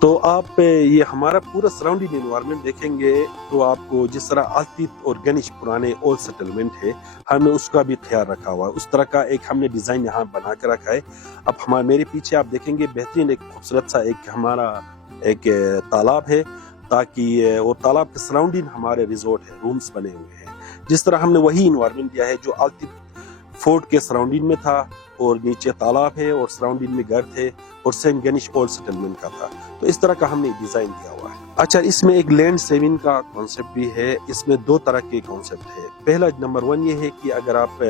تو آپ یہ ہمارا پورا سراؤنڈنگ انوائرمنٹ دیکھیں گے تو آپ کو جس طرح آلتیت اور گنش پرانے اولڈ سیٹلمنٹ ہے، ہم نے اس کا بھی خیال رکھا ہوا ہے، اس طرح کا ایک ہم نے ڈیزائن یہاں بنا کے رکھا ہے۔ اب میرے پیچھے آپ دیکھیں گے بہترین ایک خوبصورت سا ایک ہمارا ایک تالاب ہے، تاکہ اور تالاب کے سراؤنڈنگ ہمارے ریزورٹ ہے، رومز بنے ہوئے ہیں۔ جس طرح ہم نے وہی انوائرمنٹ دیا ہے جو آلتیت فورٹ کے سراؤنڈنگ میں تھا، اور نیچے تالاب ہے اور سراؤنڈنگ میں گھر تھے اور سینٹ گنیش اولڈ سیٹلمنٹ کا تھا، تو اس طرح کا ہم نے ڈیزائن دیا ہوا ہے۔ اچھا، اس میں ایک لینڈ سیونگ کا کانسیپٹ بھی ہے۔ اس میں دو طرح کے کانسیپٹ ہے۔ پہلا نمبر 1 یہ ہے کہ اگر آپ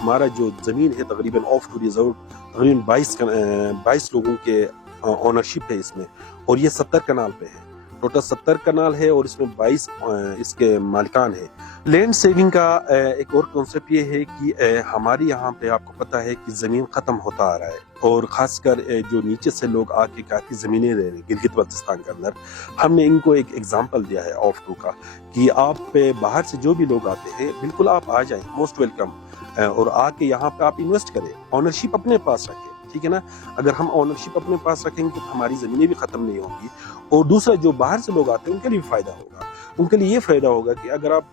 ہمارا جو زمین ہے تقریباً آف ٹو ریزورٹ تقریباً 22 لوگوں کے اونرشپ ہے اس میں، اور یہ 70 کنال پہ ہے، ٹوٹل 70 کنال ہے اور اس میں 22 اس کے مالکان ہیں۔ لینڈ سیونگ کا ایک اور کانسیپٹ یہ ہے کہ ہمارے یہاں پہ آپ کو پتہ ہے کہ زمین ختم ہوتا آ رہا ہے، اور خاص کر جو نیچے سے لوگ آ کے کافی زمینیں لے رہے ہیں گلگت بلتستان کے اندر، ہم نے ان کو ایک ایگزامپل دیا ہے آف ٹو کا کہ آپ باہر سے جو بھی لوگ آتے ہیں بالکل آپ آ جائیں، موسٹ ویلکم، اور آ کے یہاں پہ آپ انویسٹ کریں، اونرشپ اپنے پاس رکھیں، ٹھیک ہے نا۔ اگر ہم اونرشپ اپنے پاس رکھیں گے تو ہماری زمینیں بھی ختم نہیں ہوں گی، اور دوسرا جو باہر سے لوگ آتے ہیں ان کے لیے بھی فائدہ ہوگا۔ ان کے لیے یہ فائدہ ہوگا کہ اگر آپ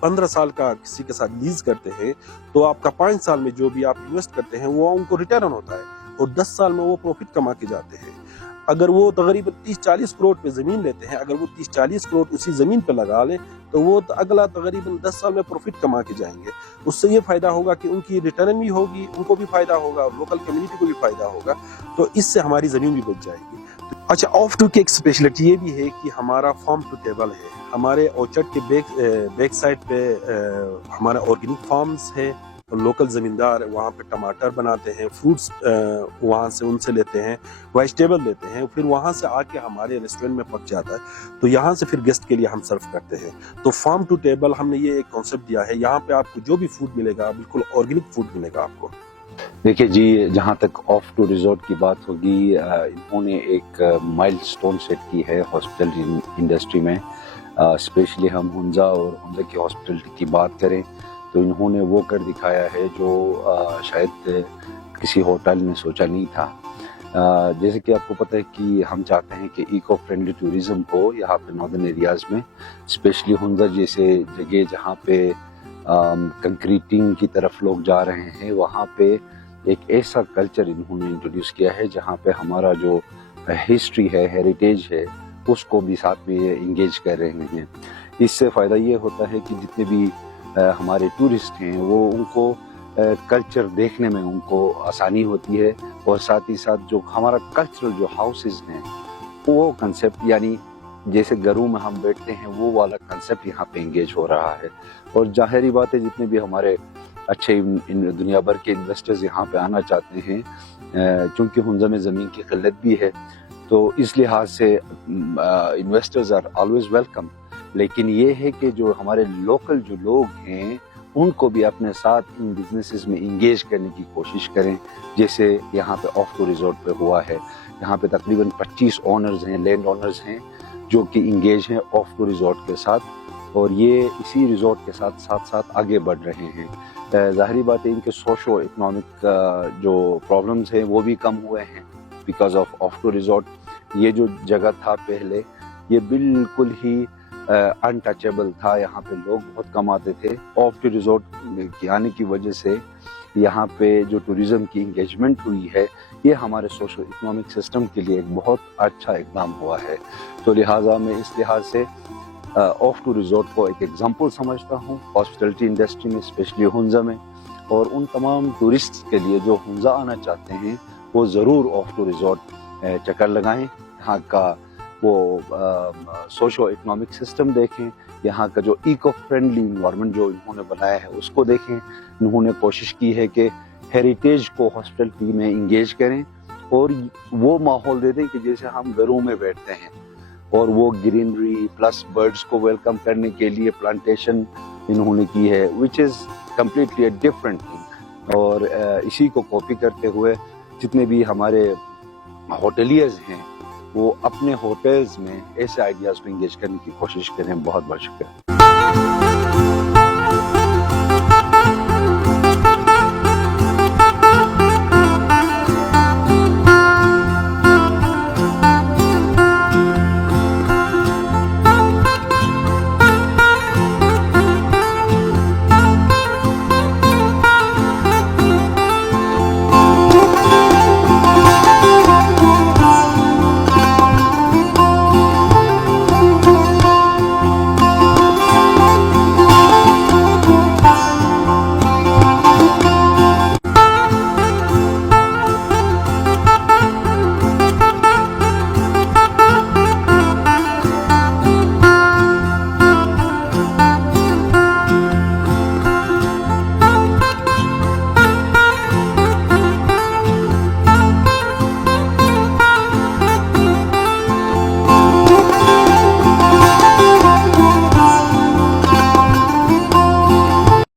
15 سال کا کسی کے ساتھ لیز کرتے ہیں تو آپ کا 5 سال میں جو بھی آپ انویسٹ کرتے ہیں وہ ان کو ریٹرن ہوتا ہے، اور 10 سال میں وہ پروفٹ کما کے جاتے ہیں۔ اگر وہ تقریباً 30-40 کروڑ پہ زمین لیتے ہیں، اگر وہ 30-40 کروڑ اسی زمین پہ لگا لیں تو وہ اگلا تقریباً 10 سال میں پروفٹ کما کے جائیں گے۔ اس سے یہ فائدہ ہوگا کہ ان کی ریٹرن بھی ہوگی، ان کو بھی فائدہ ہوگا اور لوکل کمیونٹی کو بھی فائدہ ہوگا، تو اس سے ہماری زمین بھی بچ جائے گی۔ اچھا، آف ٹو کی ایک اسپیشلٹی یہ بھی ہے کہ ہمارا فارم ٹو ٹیبل ہے۔ ہمارے اورچرڈ کے بیک سائڈ پہ ہمارا آرگینک فارمز ہے، لوکل زمیندار وہاں پہ ٹماٹر بناتے ہیں، فروٹس وہاں سے ان سے لیتے ہیں، ویجیٹیبل لیتے ہیں، پھر وہاں سے آ کے ہمارے ریسٹورنٹ میں پک جاتا ہے، تو یہاں سے پھر گیسٹ کے لیے ہم سرو کرتے ہیں۔ تو فارم ٹو ٹیبل ہم نے یہ ایک کانسیپٹ دیا ہے، یہاں پہ آپ کو جو بھی فوڈ ملے گا بالکل آرگینک فوڈ ملے گا آپ کو۔ دیکھیے جی، جہاں تک آف ٹو ریزورٹ کی بات ہوگی، انہوں نے ایک مائل سٹون سیٹ کی ہے ہاسپٹلٹی انڈسٹری میں۔ اسپیشلی ہم ہنزا اور ہنزا کی ہاسپٹلٹی کی بات کریں تو انہوں نے وہ کر دکھایا ہے جو شاید کسی ہوٹل نے سوچا نہیں تھا۔ جیسے کہ آپ کو پتہ ہے کہ ہم چاہتے ہیں کہ ایکو فرینڈلی ٹوریزم ہو یہاں پہ ناردرن ایریاز میں، اسپیشلی ہنزا جیسے جگہ جہاں پہ کنکریٹنگ کی طرف لوگ جا رہے ہیں، وہاں پہ ایک ایسا کلچر انہوں نے انٹروڈیوس کیا ہے جہاں پہ ہمارا جو ہسٹری ہے، ہیریٹیج ہے، اس کو بھی ساتھ میں انگیج کر رہے ہیں۔ اس سے فائدہ یہ ہوتا ہے کہ جتنے بھی ہمارے ٹورسٹ ہیں وہ ان کو کلچر دیکھنے میں ان کو آسانی ہوتی ہے، اور ساتھ ہی ساتھ جو ہمارا کلچرل جو ہاؤسز ہیں وہ کنسیپٹ، یعنی جیسے گھروں میں ہم بیٹھتے ہیں وہ والا کنسیپٹ یہاں پہ انگیج ہو رہا ہے۔ اور ظاہری بات ہے جتنے بھی ہمارے اچھے دنیا بھر کے انویسٹرز یہاں پہ آنا چاہتے ہیں، چونکہ ہنزا میں زمین کی قلت بھی ہے تو اس لحاظ سے انویسٹرز آر آلویز ویلکم۔ لیکن یہ ہے کہ جو ہمارے لوکل جو لوگ ہیں ان کو بھی اپنے ساتھ ان بزنسز میں انگیج کرنے کی کوشش کریں، جیسے یہاں پہ آف ٹو ریزورٹ پہ ہوا ہے۔ یہاں پہ تقریباً 25 اونرز ہیں، لینڈ اونرز ہیں جو کہ انگیج ہیں آف ٹو ریزورٹ کے ساتھ، اور یہ اسی ریزورٹ کے ساتھ ساتھ آگے بڑھ رہے ہیں۔ ظاہری بات ہے ان کے سوشو اکنامک جو پرابلمز ہیں وہ بھی کم ہوئے ہیں بیکاز آف ٹو ریزورٹ۔ یہ جو جگہ تھا پہلے یہ بالکل ہی انٹچیبل تھا، یہاں پہ لوگ بہت کم آتے تھے۔ آف ٹو ریزورٹ آنے کی وجہ سے یہاں پہ جو ٹوریزم کی انگیجمنٹ ہوئی ہے، یہ ہمارے سوشو اکنامک سسٹم کے لیے ایک بہت اچھا اقدام ہوا ہے۔ تو لہٰذا میں اس لحاظ سے آف ٹو ریزورٹ کو ایک ایگزامپل سمجھتا ہوں ہاسپٹلٹی انڈسٹری میں، اسپیشلی ہنزا میں، اور ان تمام ٹورسٹ کے لیے جو ہنزا آنا چاہتے ہیں وہ ضرور آف ٹو ریزورٹ چکر لگائیں، یہاں کا وہ سوشو اکنامک سسٹم دیکھیں، یہاں کا جو ایکو فرینڈلی انوائرمنٹ جو انہوں نے بنایا ہے اس کو دیکھیں۔ انہوں نے کوشش کی ہے کہ ہیریٹیج کو ہاسپٹلٹی میں انگیج کریں اور وہ ماحول دے دیں کہ جیسے ہم گھروں میں بیٹھتے ہیں، اور وہ گرینری پلس برڈز کو ویلکم کرنے کے لیے پلانٹیشن انہوں نے کی ہے which is completely a different thing۔ اور اسی کو کاپی کرتے ہوئے جتنے بھی ہمارے ہوٹلیئرز ہیں وہ اپنے ہوٹلز میں ایسے آئیڈیاز کو انگیج کرنے کی کوشش کریں۔ بہت بہت شکریہ۔